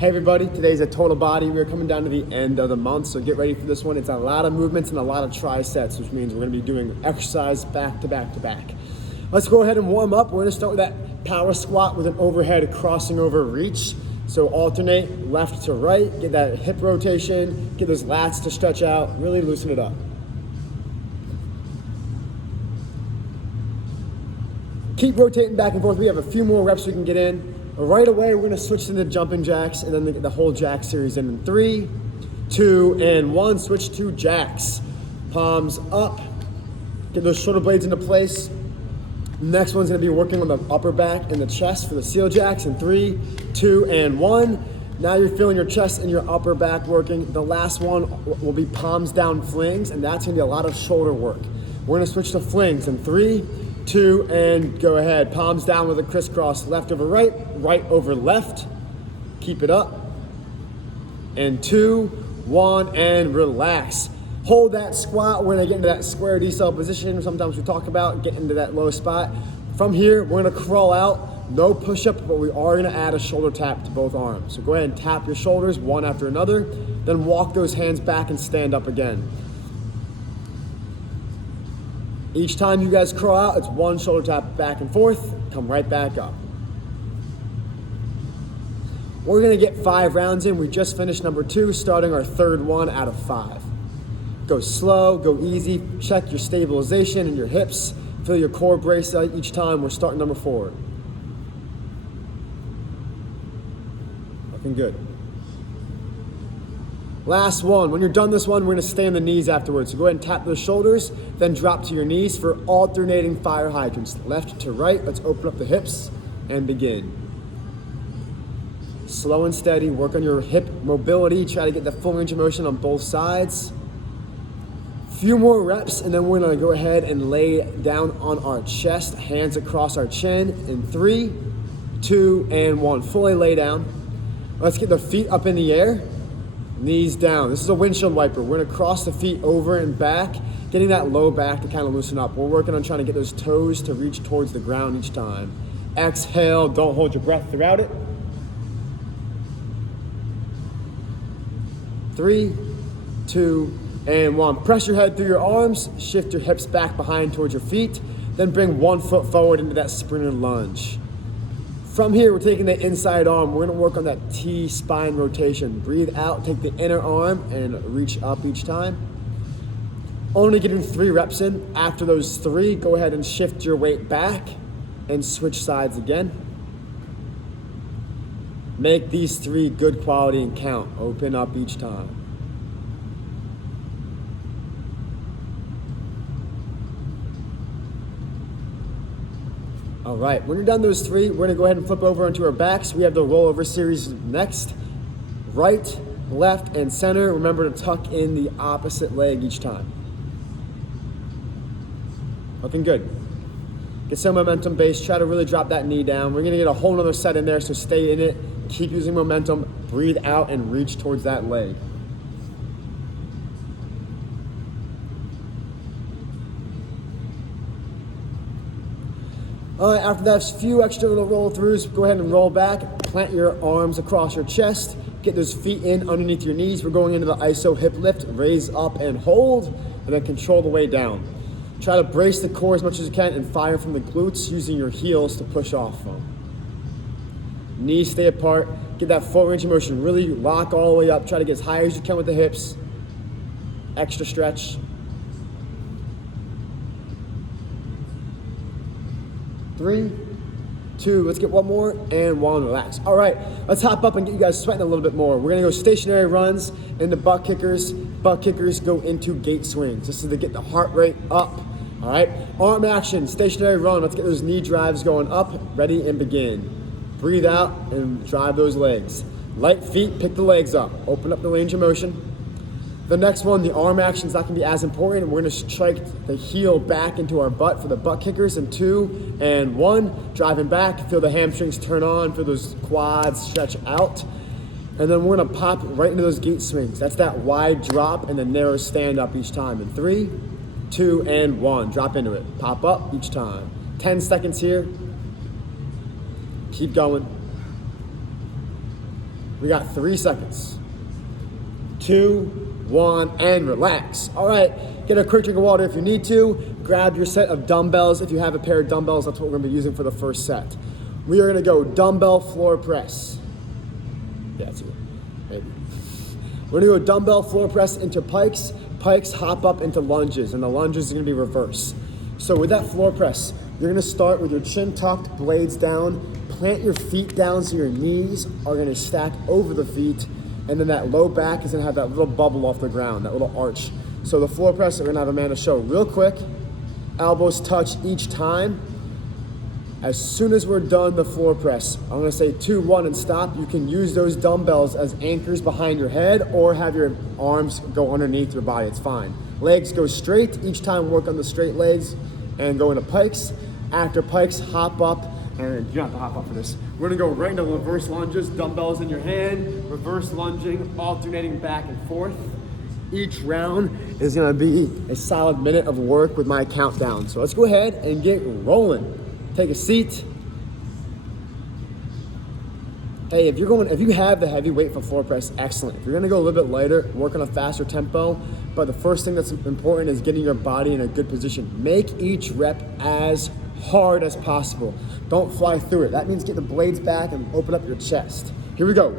Hey everybody, today's a total body. We're coming down to the end of the month, so get ready for this one. It's a lot of movements and a lot of tri-sets, which means we're gonna be doing exercise back to back to back. Let's go ahead and warm up. We're gonna start with that power squat with an overhead crossing over reach. So alternate left to right, get that hip rotation, get those lats to stretch out, really loosen it up. Keep rotating back and forth. We have a few more reps we can get in. Right away, we're gonna switch into jumping jacks and then the whole jack series in 3, 2, and 1. Switch to jacks. Palms up. Get those shoulder blades into place. Next one's gonna be working on the upper back and the chest for the seal jacks in 3, 2, and 1. Now you're feeling your chest and your upper back working. The last one will be palms down flings, and that's gonna be a lot of shoulder work. We're gonna switch to flings in 3, 2, and go ahead. Palms down with a crisscross, left over right, right over left. Keep it up. And 2, 1, and relax. Hold that squat. We're gonna get into that square decel position. Sometimes we talk about getting into that low spot. From here, we're gonna crawl out. No push-up, but we are gonna add a shoulder tap to both arms. So go ahead and tap your shoulders one after another, then walk those hands back and stand up again. Each time you guys crawl out, it's one shoulder tap back and forth, come right back up. We're gonna get 5 rounds in. We just finished number 2, starting our third one out of 5. Go slow, go easy, check your stabilization in your hips, feel your core brace out each time. We're starting number 4. Looking good. Last one. When you're done this one, we're gonna stay on the knees afterwards. So go ahead and tap those shoulders, then drop to your knees for alternating fire hydrants. Left to right, let's open up the hips and begin. Slow and steady, work on your hip mobility, try to get the full range of motion on both sides. Few more reps, and then we're gonna go ahead and lay down on our chest, hands across our chin in 3, 2, and 1. Fully lay down. Let's get the feet up in the air. Knees down. This is a windshield wiper. We're gonna cross the feet over and back, getting that low back to kind of loosen up. We're working on trying to get those toes to reach towards the ground each time. Exhale, don't hold your breath throughout it. 3, 2, and 1. Press your head through your arms, shift your hips back behind towards your feet, then bring one foot forward into that sprinter lunge. From here, we're taking the inside arm. We're gonna work on that T-spine rotation. Breathe out, take the inner arm and reach up each time. Only getting 3 reps in. After those 3, go ahead and shift your weight back and switch sides again. Make these 3 good quality and count. Open up each time. All right, when you're done those 3, we're gonna go ahead and flip over onto our backs. We have the rollover series next. Right, left, and center. Remember to tuck in the opposite leg each time. Looking good. Get some momentum base, try to really drop that knee down. We're gonna get a whole nother set in there, so stay in it. Keep using momentum, breathe out and reach towards that leg. All right, after that few extra little roll throughs, go ahead and roll back, plant your arms across your chest, get those feet in underneath your knees. We're going into the iso hip lift, raise up and hold, and then control the way down. Try to brace the core as much as you can and fire from the glutes using your heels to push off from. Knees stay apart, get that full range of motion, really lock all the way up, try to get as high as you can with the hips. Extra stretch. 3, 2, let's get one more, and 1, relax. All right, let's hop up and get you guys sweating a little bit more. We're gonna go stationary runs into butt kickers. Butt kickers go into gate swings. This is to get the heart rate up, all right? Arm action, stationary run. Let's get those knee drives going up. Ready and begin. Breathe out and drive those legs. Light feet, pick the legs up. Open up the range of motion. The next one, the arm action is not gonna be as important. We're gonna strike the heel back into our butt for the butt kickers in 2 and 1. Driving back, feel the hamstrings turn on, feel those quads stretch out. And then we're gonna pop right into those gate swings. That's that wide drop and the narrow stand up each time. In 3, 2, and 1. Drop into it. Pop up each time. 10 seconds here. Keep going. We got 3 seconds. 2, 1, and relax. All right, get a quick drink of water if you need to. Grab your set of dumbbells. If you have a pair of dumbbells, that's what we're gonna be using for the first set. We are gonna go dumbbell floor press. Yeah, that's good, maybe. We're gonna go dumbbell floor press into pikes. Pikes hop up into lunges, and the lunges are gonna be reverse. So with that floor press, you're gonna start with your chin tucked, blades down, plant your feet down so your knees are gonna stack over the feet, and then that low back is gonna have that little bubble off the ground, that little arch. So the floor press, we're gonna have Amanda show real quick. Elbows touch each time. As soon as we're done the floor press, I'm gonna say 2, 1, and stop. You can use those dumbbells as anchors behind your head or have your arms go underneath your body, it's fine. Legs go straight, each time work on the straight legs and go into pikes. After pikes, hop up, and you don't have to hop up for this. We're gonna go right into reverse lunges, dumbbells in your hand, reverse lunging, alternating back and forth. Each round is gonna be a solid minute of work with my countdown. So let's go ahead and get rolling. Take a seat. Hey, if you have the heavy weight for floor press, excellent. If you're gonna go a little bit lighter, work on a faster tempo, but the first thing that's important is getting your body in a good position. Make each rep as hard as possible. Don't fly through it. That means get the blades back and open up your chest. Here we go.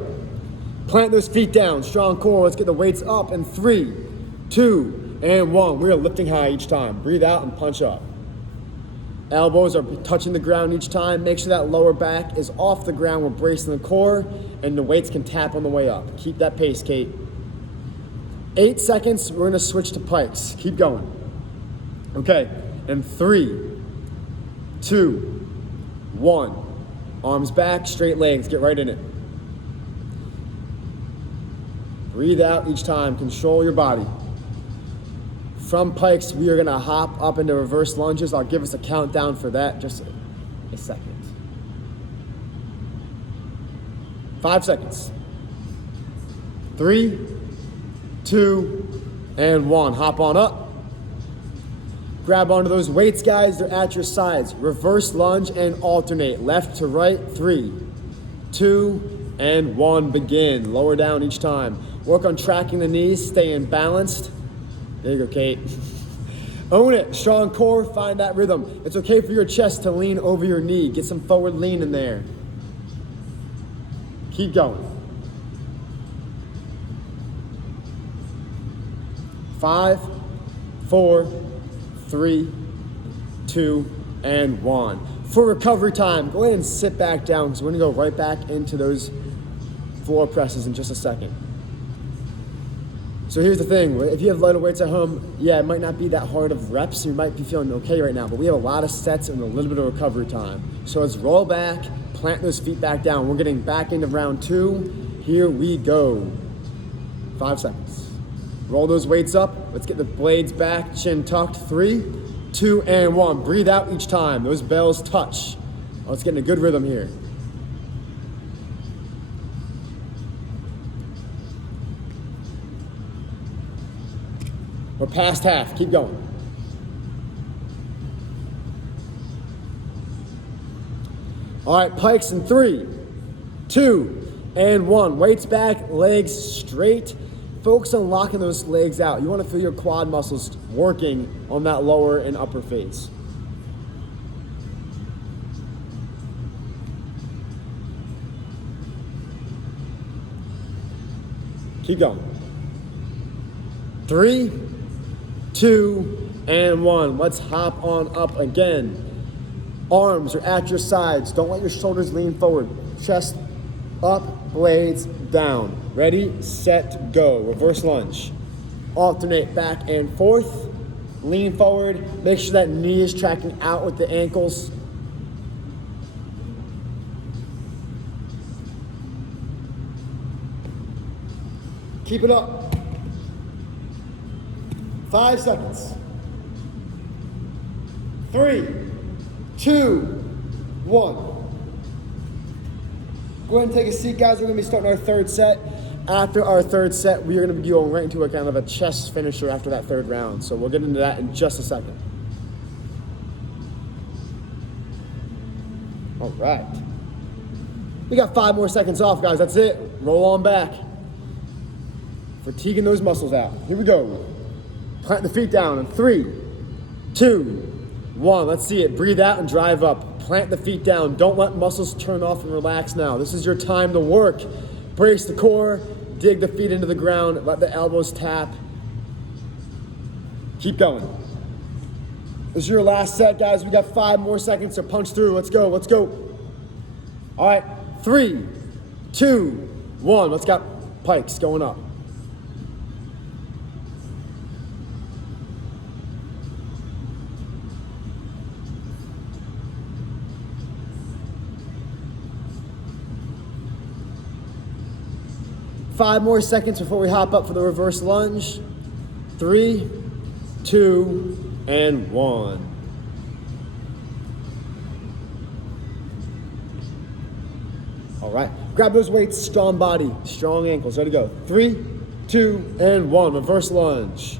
Plant those feet down, strong core. Let's get the weights up in 3, 2, and 1. We are lifting high each time. Breathe out and punch up. Elbows are touching the ground each time. Make sure that lower back is off the ground. We're bracing the core, and the weights can tap on the way up. Keep that pace, Kate. 8 seconds, we're gonna switch to pikes. Keep going. Okay, and 3, 2, 1. Arms back, straight legs, get right in it. Breathe out each time, control your body. From pikes, we are gonna hop up into reverse lunges. I'll give us a countdown for that, just a second. 5 seconds. 3, 2, and 1. Hop on up. Grab onto those weights, guys. They're at your sides. Reverse lunge and alternate. Left to right. 3, 2, and 1. Begin. Lower down each time. Work on tracking the knees, staying balanced. There you go, Kate. Own it. Strong core, find that rhythm. It's okay for your chest to lean over your knee. Get some forward lean in there. Keep going. 5, 4, 3, 2, and 1. For recovery time, go ahead and sit back down because we're gonna go right back into those floor presses in just a second. So here's the thing, if you have lighter weights at home, yeah, it might not be that hard of reps, you might be feeling okay right now, but we have a lot of sets and a little bit of recovery time. So let's roll back, plant those feet back down. We're getting back into round 2. Here we go. 5 seconds. Roll those weights up. Let's get the blades back, chin tucked. 3, 2, and 1. Breathe out each time. Those bells touch. Let's get in a good rhythm here. We're past half. Keep going. All right, pikes in 3, 2, and 1. Weights back, legs straight. Focus on locking those legs out. You want to feel your quad muscles working on that lower and upper face. Keep going. 3, 2, and 1. Let's hop on up again. Arms are at your sides. Don't let your shoulders lean forward. Chest up, blades down. Ready, set, go. Reverse lunge. Alternate back and forth. Lean forward. Make sure that knee is tracking out with the ankles. Keep it up. 5 seconds. 3, 2, 1. Go ahead and take a seat, guys. We're going to be starting our third set. After our third set, we are going to be going right into a kind of a chest finisher after that third round. So we'll get into that in just a second. All right. We got 5 more seconds off, guys. That's it. Roll on back. Fatiguing those muscles out. Here we go. Plant the feet down in 3, 2, 1. Let's see it. Breathe out and drive up. Plant the feet down. Don't let muscles turn off and relax now. This is your time to work. Brace the core. Dig the feet into the ground. Let the elbows tap. Keep going. This is your last set, guys. We got 5 more seconds to punch through. Let's go. Let's go. All right. 3, 2, 1. Let's got pikes going up. Five more seconds before we hop up for the reverse lunge. 3, 2, and 1. All right, grab those weights, strong body, strong ankles, ready to go. 3, 2, and 1, reverse lunge.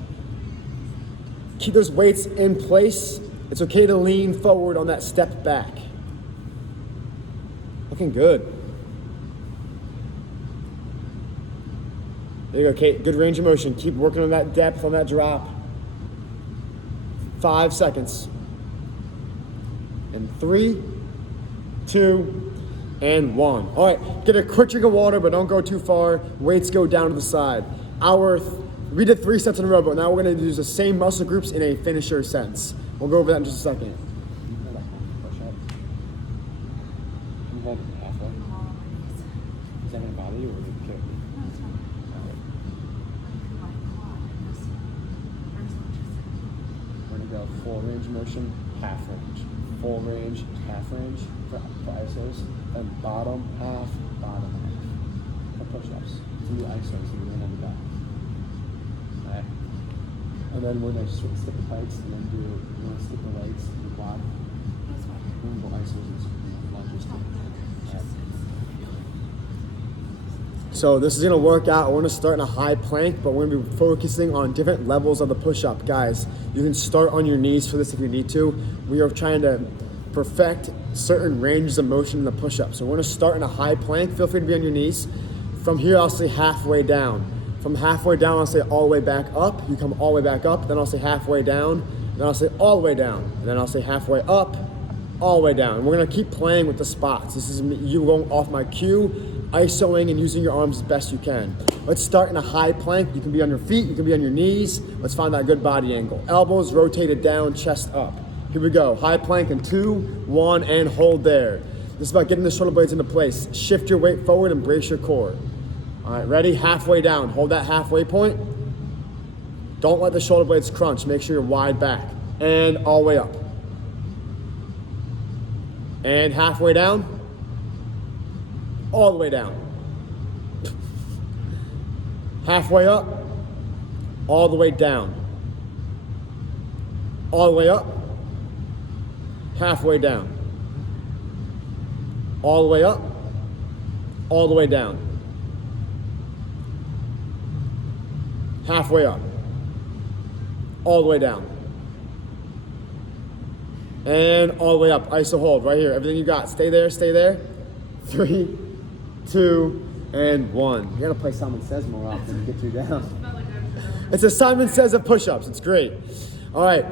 Keep those weights in place. It's okay to lean forward on that step back. Looking good. There you go, Kate. Good range of motion. Keep working on that depth, on that drop. 5 seconds. And 3, 2, and 1. All right, get a quick drink of water, but don't go too far. Weights go down to the side. We did 3 sets in a row, but now we're gonna use the same muscle groups in a finisher sense. We'll go over that in just a second. Can you hold it halfway? Is that gonna bother you or would it kill you? No, it's fine. My quad in this first lunge. We're gonna go full range of motion, half range. Full range, half range for isos. Then bottom half. For push-ups. To do isos and then on the back. Alright. And then we're gonna just stick the pikes and then stick the legs and the quad. That's fine. We're gonna go isos and lunges too. Alright. So this is gonna work out. We're gonna start in a high plank, but we're gonna be focusing on different levels of the push-up. Guys, you can start on your knees for this if you need to. We are trying to perfect certain ranges of motion in the push-up. So we're gonna start in a high plank. Feel free to be on your knees. From here, I'll say halfway down. From halfway down, I'll say all the way back up. You come all the way back up, then I'll say halfway down, then I'll say all the way down, and then I'll say halfway up, all the way down. And we're gonna keep playing with the spots. This is you going off my cue, isoing and using your arms as best you can. Let's start in a high plank. You can be on your feet, you can be on your knees. Let's find that good body angle. Elbows rotated down, chest up. Here we go, high plank in 2, 1, and hold there. This is about getting the shoulder blades into place. Shift your weight forward and brace your core. All right, ready? Halfway down, hold that halfway point. Don't let the shoulder blades crunch. Make sure you're wide back. And all the way up. And halfway down. All the way down. Halfway up. All the way down. All the way up. Halfway down. All the way up. All the way down. Halfway up. All the way down. And all the way up. Iso hold right here. Everything you got. Stay there, stay there. 3, 2, and 1. You gotta play Simon Says more often to get you down. It's a Simon Says of push-ups. It's great. All right.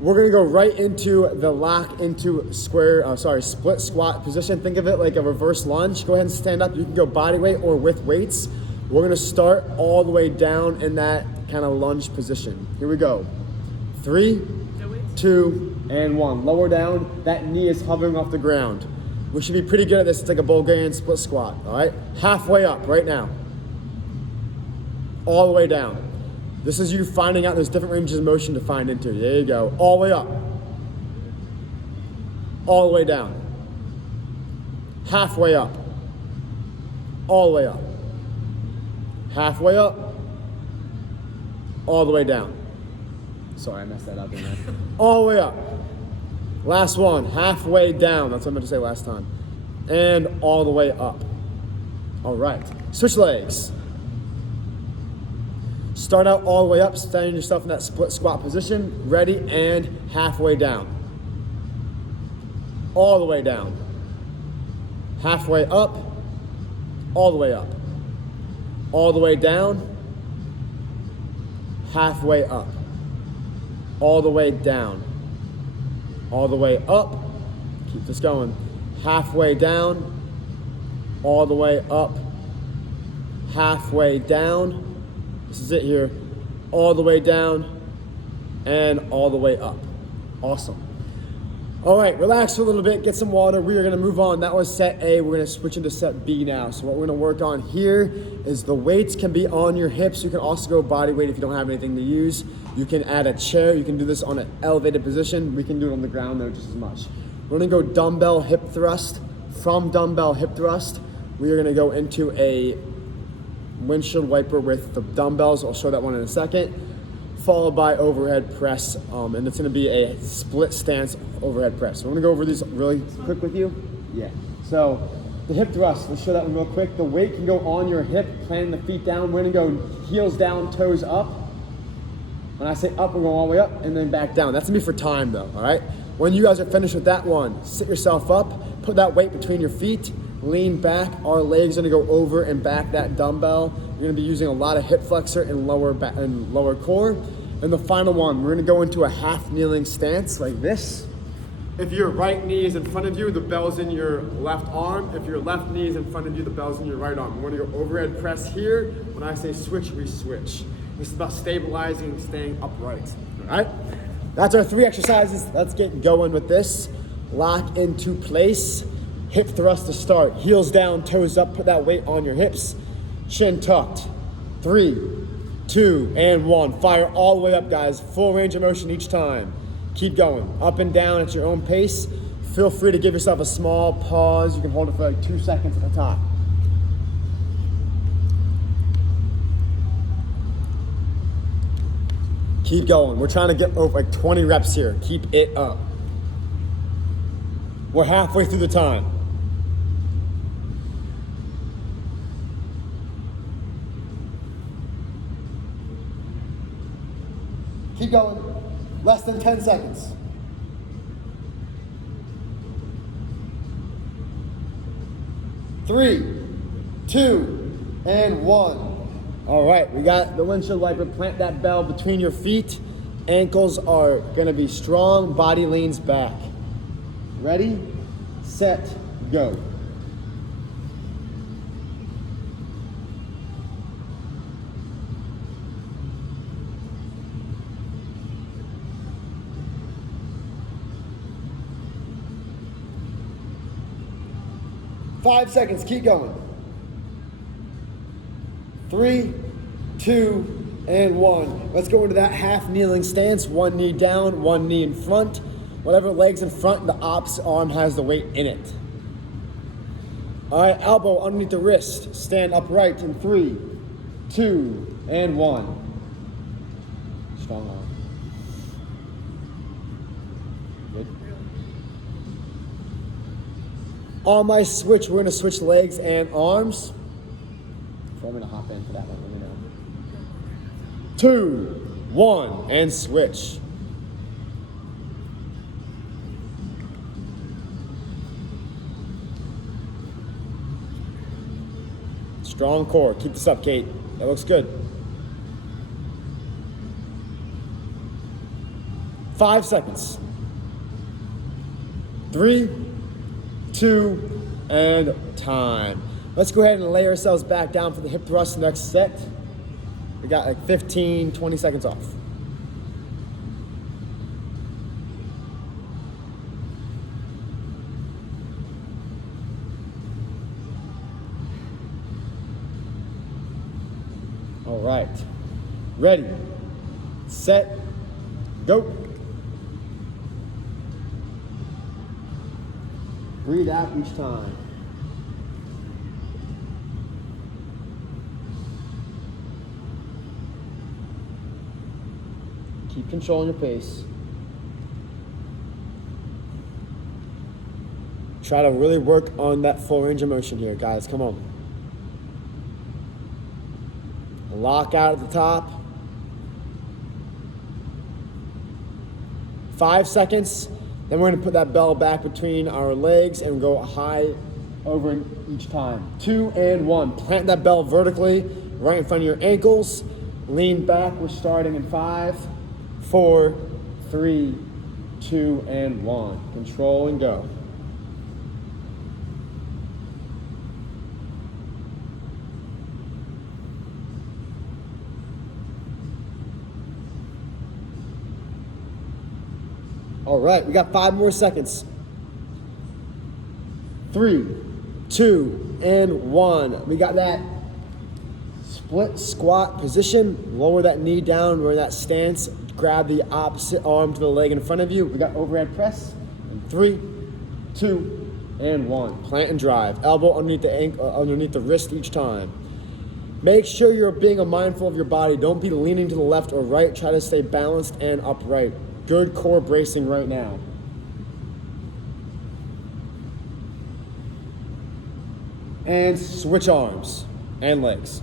We're gonna go right into the lock into split squat position. Think of it like a reverse lunge. Go ahead and stand up. You can go body weight or with weights. We're gonna start all the way down in that kind of lunge position. Here we go. 3, 2, and 1. Lower down. That knee is hovering off the ground. We should be pretty good at this. It's like a Bulgarian split squat, all right? Halfway up right now. All the way down. This is you finding out there's different ranges of motion to find into. There you go. All the way up. All the way down. Halfway up. All the way up. Halfway up. All the way down. Sorry, I messed that up in there. All the way up. Last one. Halfway down. That's what I meant to say last time. And all the way up. All right. Switch legs. Start out all the way up, standing yourself in that split squat position. Ready, and halfway down. All the way down. halfway up, all the way up, all the way down, halfway up, all the way down, all the way up, keep this going, halfway down, all the way up, halfway down, this is it here, all the way down, and all the way up. Awesome. All right, relax for a little bit, get some water. We are gonna move on. That was set A. We're gonna switch into set B now. So what we're gonna work on here is the weights can be on your hips. You can also go body weight if you don't have anything to use. You can add a chair. You can do this on an elevated position. We can do it on the ground though just as much. We're gonna go dumbbell hip thrust. From dumbbell hip thrust, we are gonna go into a windshield wiper with the dumbbells. I'll show that one in a second. Followed by overhead press, and it's gonna be a split stance overhead press. So I'm gonna go over these really quick with you. Yeah. So the hip thrust, let's show that one real quick. The weight can go on your hip, planting the feet down. We're gonna go heels down, toes up. When I say up, we're going all the way up and then back down. That's gonna be for time though, all right? When you guys are finished with that one, sit yourself up, put that weight between your feet, lean back. Our legs are gonna go over and back that dumbbell. You're gonna be using a lot of hip flexor and lower back and lower core. And the final one, we're gonna go into a half kneeling stance like this. If your right knee is in front of you, the bell's in your left arm. If your left knee is in front of you, the bell's in your right arm. We're gonna go overhead press here. When I say switch, we switch. This is about stabilizing and staying upright, all right? That's our 3 exercises. Let's get going with this. Lock into place. Hip thrust to start. Heels down, toes up, put that weight on your hips. Chin tucked. 3, 2, and 1. Fire all the way up, guys. Full range of motion each time. Keep going. Up and down at your own pace. Feel free to give yourself a small pause. You can hold it for like 2 seconds at the top. Keep going. We're trying to get over like 20 reps here. Keep it up. We're halfway through the time. Keep going. Less than 10 seconds. Three, 2, and 1. All right, we got the windshield wiper. Plant that bell between your feet. Ankles are gonna be strong. Body leans back. Ready, set, go. Five seconds, keep going. 3, 2, and 1. Let's go into that half kneeling stance. One knee down, one knee in front. Whatever leg's in front, the opposite arm has the weight in it. All right, elbow underneath the wrist. Stand upright in 3, 2, and 1. Strong arm. Good. On my switch, we're gonna switch legs and arms. So I'm gonna hop in for that one, let me know. 2, 1, and switch. Strong core, keep this up, Kate. That looks good. 5 seconds. 3, 2, and time. Let's go ahead and lay ourselves back down for the hip thrust next set. We got like 15, 20 seconds off. All right, ready, set, go. Breathe out each time. Keep controlling your pace. Try to really work on that full range of motion here, guys. Come on. Lock out at the top. 5 seconds. Then we're gonna put that bell back between our legs and go high over each time. 2 and 1. Plant that bell vertically right in front of your ankles. Lean back. We're starting in 5, 4, 3, 2, and 1. Control and go. All right, we got 5 more seconds. 3, 2, and 1. We got that split squat position. Lower that knee down. We're in that stance. Grab the opposite arm to the leg in front of you. We got overhead press. And 3, 2, and 1. Plant and drive. Elbow underneath the ankle, underneath the wrist each time. Make sure you're being mindful of your body. Don't be leaning to the left or right. Try to stay balanced and upright. Good core bracing right now. And switch arms and legs.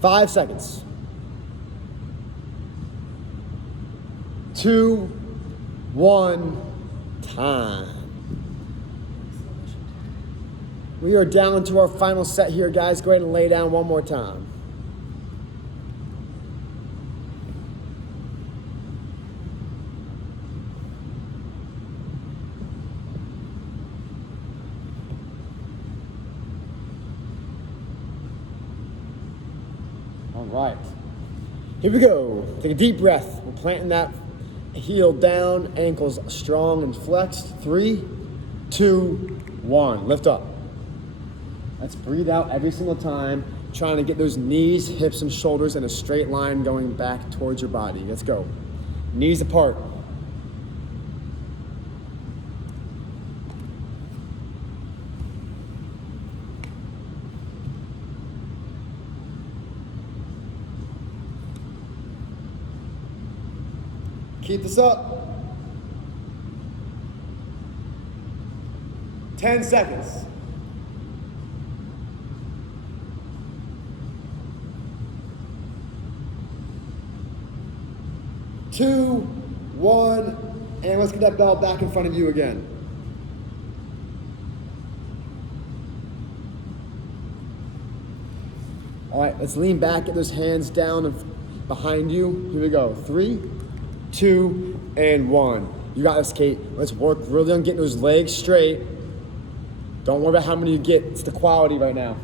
Five seconds. 2, 1, time. We are down to our final set here, guys. Go ahead and lay down one more time. All right. Here we go. Take a deep breath. We're planting that heel down, ankles strong and flexed. 3, 2, 1. Lift up. Let's breathe out every single time, trying to get those knees, hips, and shoulders in a straight line going back towards your body. Let's go. Knees apart. Keep this up. 10 seconds. 2, 1, and let's get that bell back in front of you again. All right, let's lean back, get those hands down and behind you. Here we go. 3, 2, and 1. You got this, Kate. Let's work really on getting those legs straight. Don't worry about how many you get. It's the quality right now.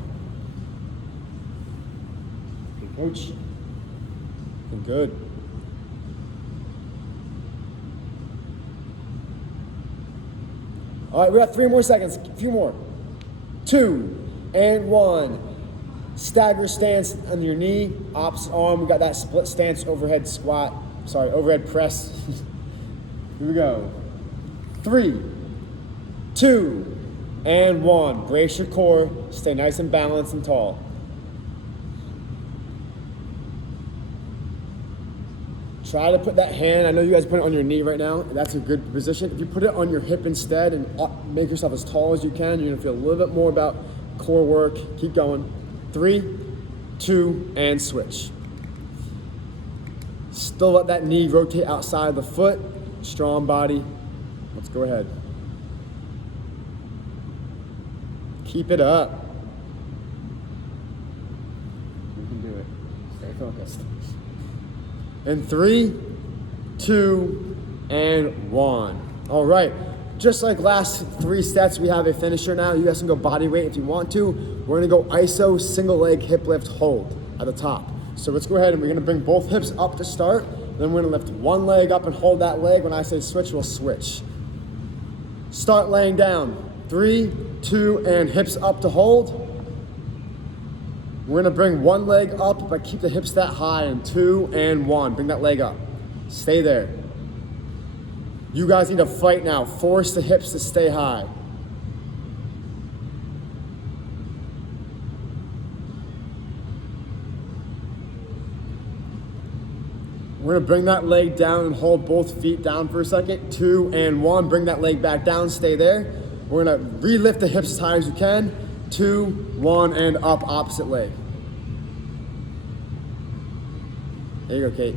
Good coach. Looking good. All right, we got 3 more seconds. A few more. 2, and 1. Stagger stance on your knee, opposite arm. We got that split stance, overhead squat. Sorry, overhead press. Here we go. 3, 2, and 1. Brace your core. Stay nice and balanced and tall. Try to put that hand, I know you guys put it on your knee right now. That's a good position. If you put it on your hip instead and make yourself as tall as you can, you're gonna feel a little bit more about core work. Keep going. 3, 2, and switch. Still let that knee rotate outside of the foot. Strong body. Let's go ahead. Keep it up. You can do it. Stay focused. And 3, 2, and 1. All right. Just like last 3 sets, we have a finisher now. You guys can go body weight if you want to. We're gonna go ISO, single leg hip lift hold at the top. So let's go ahead and we're gonna bring both hips up to start. Then we're gonna lift one leg up and hold that leg. When I say switch, we'll switch. Start laying down. 3, 2, and hips up to hold. We're gonna bring one leg up, but keep the hips that high, and 2, and 1. Bring that leg up. Stay there. You guys need to fight now. Force the hips to stay high. We're gonna bring that leg down and hold both feet down for a second. 2, and 1. Bring that leg back down, stay there. We're gonna re-lift the hips as high as you can. 2, 1, and up, opposite leg. There you go, Kate.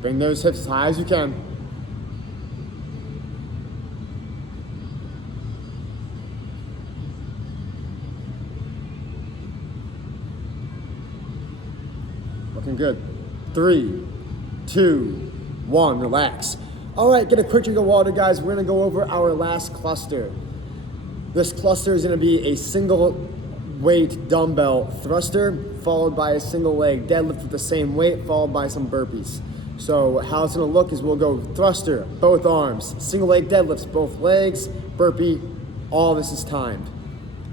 Bring those hips as high as you can. Looking good. 3, 2, 1, relax. All right, get a quick drink of water, guys. We're gonna go over our last cluster. This cluster is gonna be a single weight dumbbell thruster, followed by a single leg deadlift with the same weight, followed by some burpees. So how it's gonna look is we'll go thruster, both arms, single leg deadlifts, both legs, burpee, all this is timed.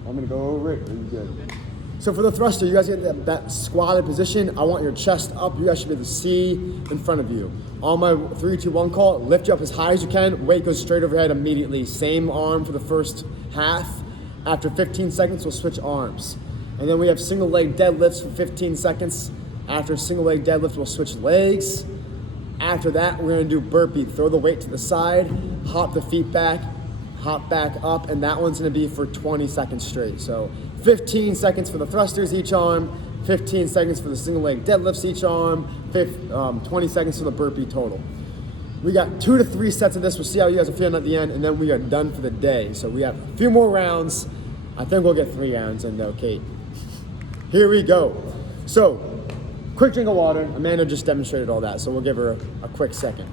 I'm gonna go over it, are you good? So for the thruster, you guys get that squatted position. I want your chest up. You guys should be able to see in front of you. On my 3, 2, 1 call, lift you up as high as you can. Weight goes straight overhead immediately. Same arm for the first half. After 15 seconds, we'll switch arms. And then we have single leg deadlifts for 15 seconds. After single leg deadlift, we'll switch legs. After that, we're gonna do burpee. Throw the weight to the side, hop the feet back, hop back up, and that one's gonna be for 20 seconds straight. So 15 seconds for the thrusters each arm, 15 seconds for the single leg deadlifts each arm, 20 seconds for the burpee total. We got 2 to 3 sets of this. We'll see how you guys are feeling at the end, and then we are done for the day. So we have a few more rounds. I think we'll get 3 rounds in though, Kate. Here we go. So, quick drink of water. Amanda just demonstrated all that, so we'll give her a quick second.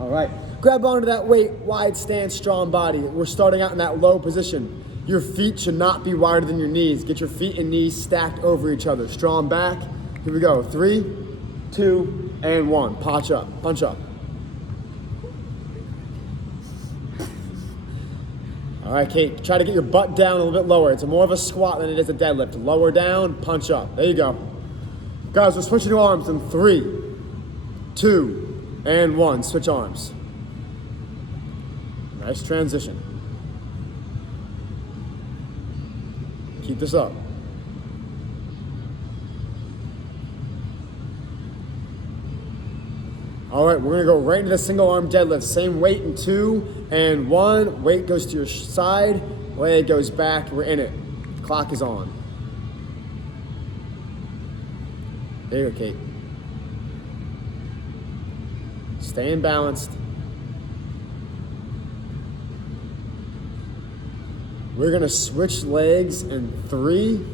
All right, grab onto that weight, wide stance, strong body. We're starting out in that low position. Your feet should not be wider than your knees. Get your feet and knees stacked over each other. Strong back. Here we go. 3, 2, and 1. Punch up, punch up. All right, Kate, try to get your butt down a little bit lower. It's more of a squat than it is a deadlift. Lower down, punch up. There you go. Guys, we're switching to arms in 3, 2, and 1. Switch arms. Nice transition. Keep this up. All right, we're gonna go right into the single arm deadlift. Same weight in 2 and 1. Weight goes to your side, leg goes back, we're in it. Clock is on. There you go, Kate. Staying balanced. We're gonna switch legs in 3,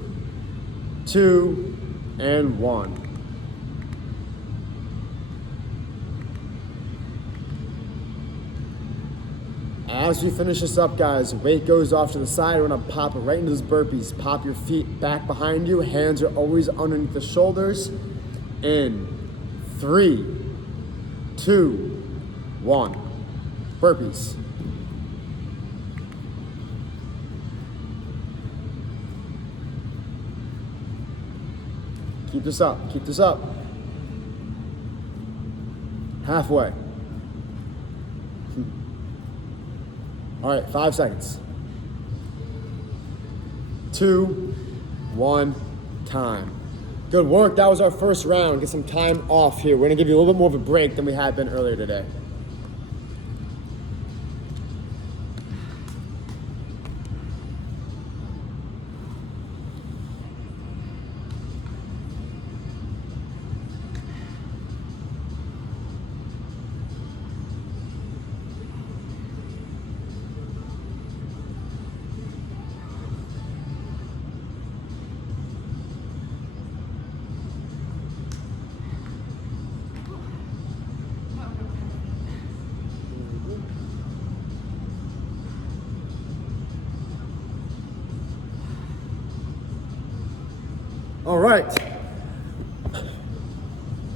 2, and 1. As we finish this up, guys, weight goes off to the side. We're gonna pop right into those burpees. Pop your feet back behind you. Hands are always underneath the shoulders. In 3, 2, 1. Burpees. Keep this up, keep this up. Halfway. All right, 5 seconds. 2, 1, time. Good work, that was our first round. Get some time off here. We're gonna give you a little bit more of a break than we had been earlier today. All right,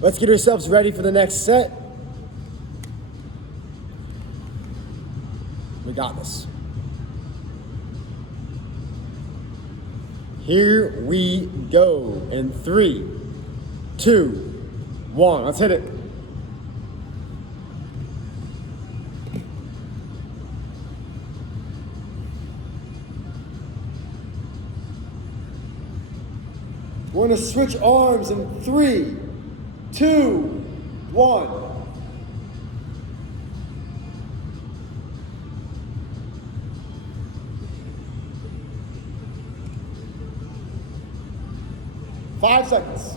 let's get ourselves ready for the next set. We got this. Here we go in 3, 2, 1. Let's hit it. We're gonna switch arms in 3, 2, 1. Five seconds.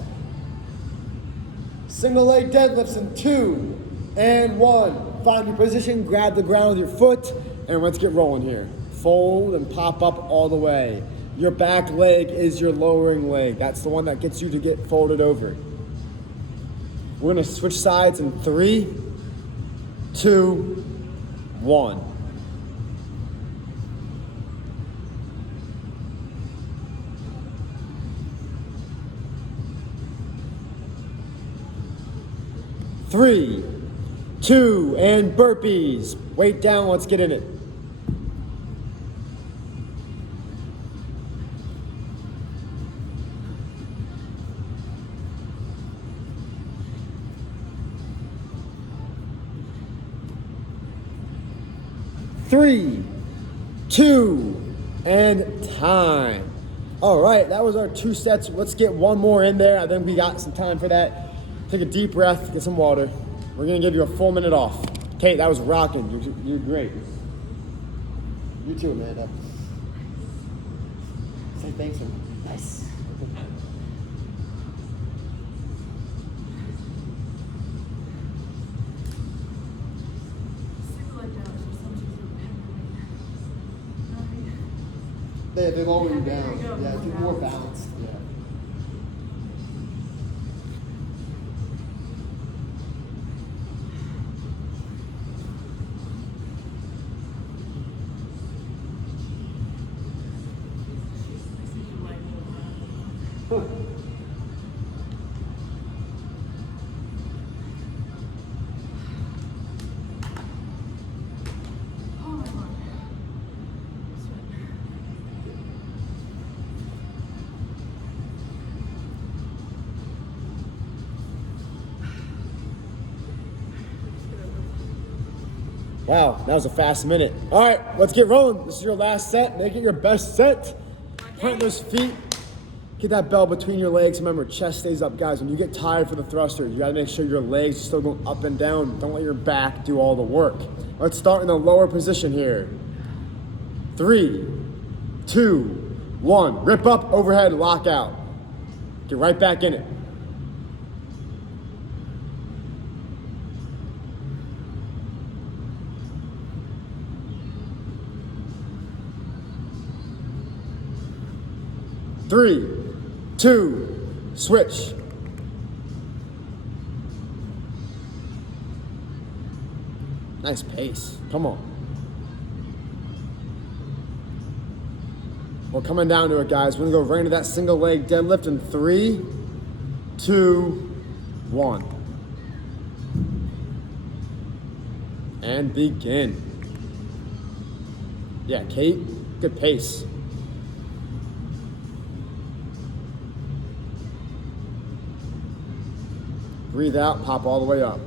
Single leg deadlifts in 2 and 1. Find your position, grab the ground with your foot, and let's get rolling here. Fold and pop up all the way. Your back leg is your lowering leg. That's the one that gets you to get folded over. We're gonna switch sides in 3, 2, 1. Three, 2, and burpees. Weight down, let's get in it. Three, 2, and time. All right, that was our 2 sets. Let's get one more in there. I think we got some time for that. Take a deep breath, get some water. We're gonna give you a full minute off. Kate, that was rocking. You're great. You too, Amanda. Say thanks, man. Nice. Single leg down is some They lower you There down. you go, Yeah, more it's more balanced. balanced. Yeah. Oh my lord. Wow, that was a fast minute. All right, let's get rolling. This is your last set. Make it your best set. Plant those feet. Get that bell between your legs. Remember, chest stays up, guys. When you get tired for the thrusters, you gotta make sure your legs are still going up and down. Don't let your back do all the work. Let's start in the lower position here. 3, 2, 1. Rip up, overhead, lock out. Get right back in it. Three, 2, switch. Nice pace. Come on. We're coming down to it, guys. We're gonna go right into that single leg deadlift in 3, 2, 1. And begin. Yeah, Kate, good pace. Breathe out, pop all the way up.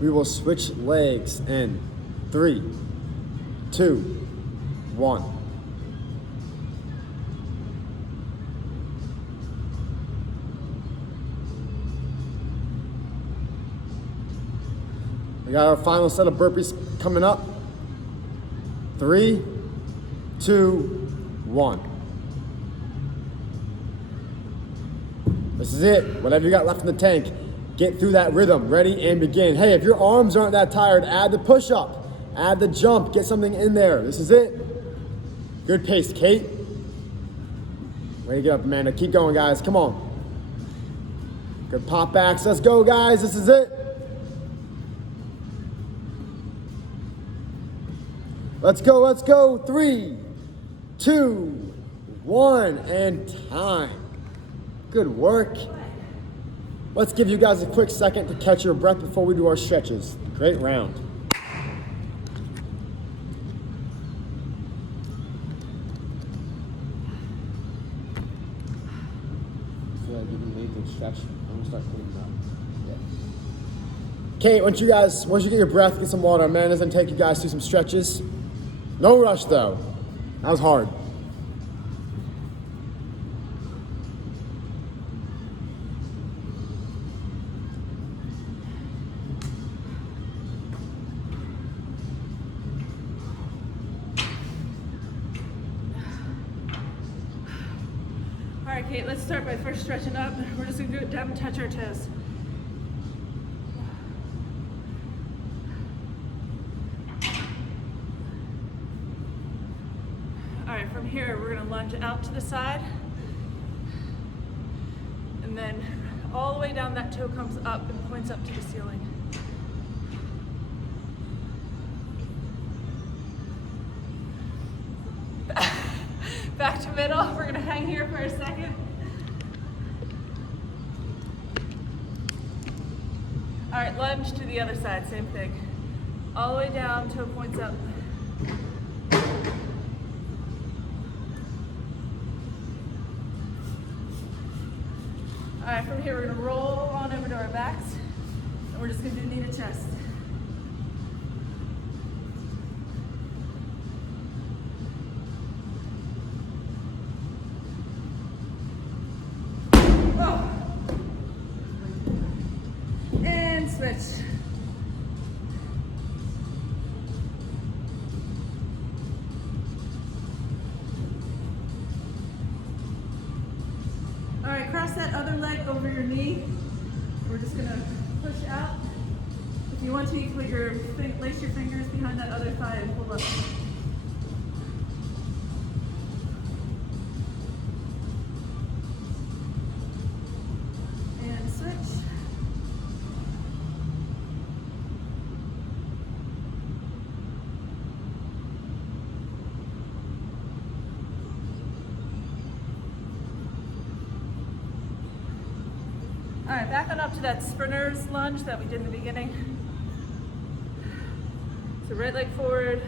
We will switch legs in 3, 2, 1. We got our final set of burpees coming up. 3, 2, 1. This is it. Whatever you got left in the tank. Get through that rhythm. Ready and begin. Hey, if your arms aren't that tired, add the push-up. Add the jump. Get something in there. This is it. Good pace, Kate. Way to get up, Amanda. Keep going, guys. Come on. Good pop backs. Let's go, guys. This is it. Let's go, let's go. 3, 2, 1, and time. Good work. Let's give you guys a quick second to catch your breath before we do our stretches. Great round. I feel like you can lead the stretch. I'm gonna start cleaning up. Okay, once you get your breath, get some water. Amanda's gonna take you guys through some stretches. No rush though. That was hard. All right, Kate, let's start by first stretching up. We're just gonna do it down and touch our toes. from here, we're gonna lunge out to the side. And then all the way down, that toe comes up and points up to the ceiling. Back to middle, we're gonna hang here for a second. All right, lunge to the other side, same thing. All the way down, toe points up. All right, from here, we're gonna roll on over to our backs, and we're just gonna do knee to chest. Oh. And switch. All right, cross that other leg over your knee. We're just gonna push out. If you want to, you can put lace your fingers behind that other thigh and pull up. And switch. All right, back on up to that sprinter's lunge that we did in the beginning. So right leg forward,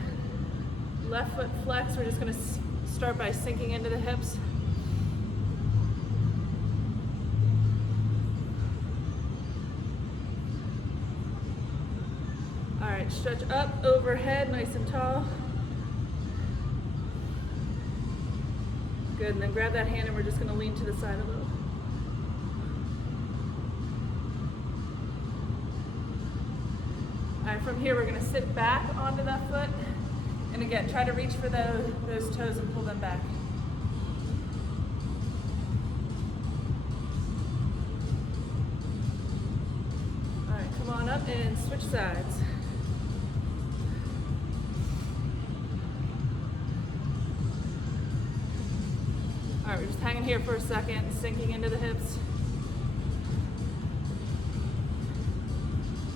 left foot flex. We're just gonna start by sinking into the hips. All right, stretch up overhead, nice and tall. Good, and then grab that hand and we're just gonna lean to the side a little. All right, from here, we're gonna sit back onto that foot. And again, try to reach for those toes and pull them back. All right, come on up and switch sides. All right, we're just hanging here for a second, sinking into the hips.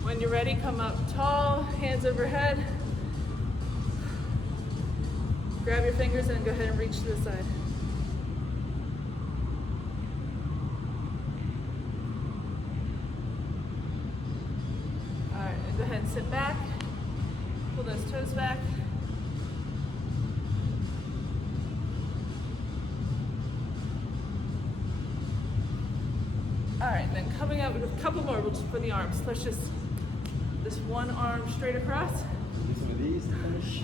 When you're ready, come up tall, hands overhead. Grab your fingers and go ahead and reach to the side. All right, and go ahead and sit back. Pull those toes back. All right, and then coming up with a couple more for the arms. Let's just this one arm straight across. Do some of these to finish.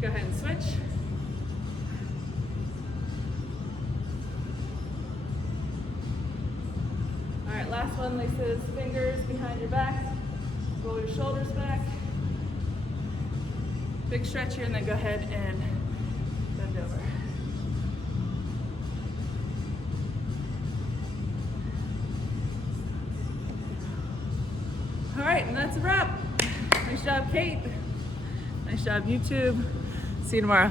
Go ahead and switch. All right, last one, laces fingers behind your back. Roll your shoulders back. Big stretch here, and then go ahead and bend over. All right, and that's a wrap. Nice job, Kate. Nice job, YouTube. See you tomorrow.